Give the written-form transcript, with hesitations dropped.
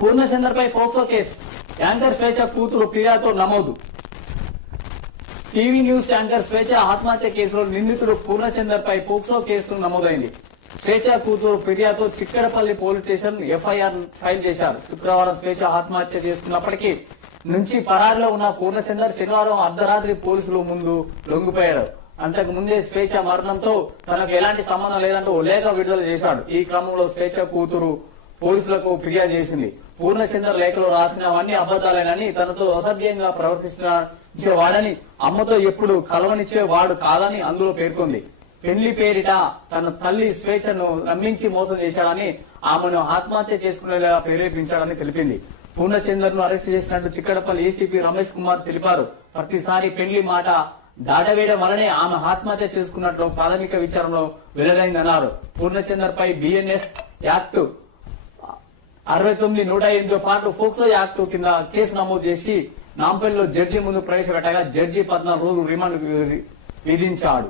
పూర్ణచందర్ పై POCSO case. Anchor స్వేచ్ఛ కూతురు ఫిర్యాదుతో నమోదు. టీవీ న్యూస్ యాంకర్ స్వేచ్ఛ ఆత్మహత్య కేసులో నిందితుడు పూర్ణచందర్ పై పోక్సో కేసు నమోదైంది. స్వేచ్ఛ కూతురు ఫిర్యాదుతో Chikkadpally police station FIR file చేశారు. శుక్రవారం స్వేచ్ఛ ఆత్మహత్య చేసుకున్నప్పటికీ నుంచి పరారిలో ఉన్న పూర్ణచందర్ శనివారం అర్ధరాత్రి పోలీసులు ముందు లొంగిపోయాడు. అంతకు ముందే స్వేచ్ఛ మరణంతో తనకు ఎలాంటి సంబంధం లేదంటూ లేఖ విడుదల చేశాడు. ఈ క్రమంలో స్వేచ్ఛ కూతురు పోలీసులకు ఫిర్యాదు చేసింది. పూర్ణచందర్ లేఖలో రాసినవన్నీ అబద్దాలేనని, తనతో అసభ్యంగా ప్రవర్తించేవాడని, అమ్మతో ఎప్పుడు కలవనిచ్చేవాడు కాదని అందులో పేర్కొంది. పెళ్లి పేరిట తన తల్లి స్వేచ్ఛను నమ్మించి మోసం చేశాడని, ఆమెను ఆత్మహత్య చేసుకునేలా ప్రేరేపించాడని తెలిపింది. పూర్ణచందర్ ను అరెస్టు చేసినట్టు చిక్కడపల్లి ఏసీపీ రమేష్ కుమార్ తెలిపారు. ప్రతిసారి పెళ్లి మాట దాటవేయడం వల్లనే ఆమె ఆత్మహత్య చేసుకున్నట్లు ప్రాథమిక విచారణలో వెల్లడైందన్నారు. పూర్ణచందర్ పై బిఎన్ఎస్ యాక్ట్ 69(108) పాటు పోక్సో యాక్ట్ కింద కేసు నమోదు చేసి నాంపల్లిలో జడ్జి ముందు ప్రవేశపెట్టగా జడ్జి 14 రోజులు రిమాండ్ విధించాడు.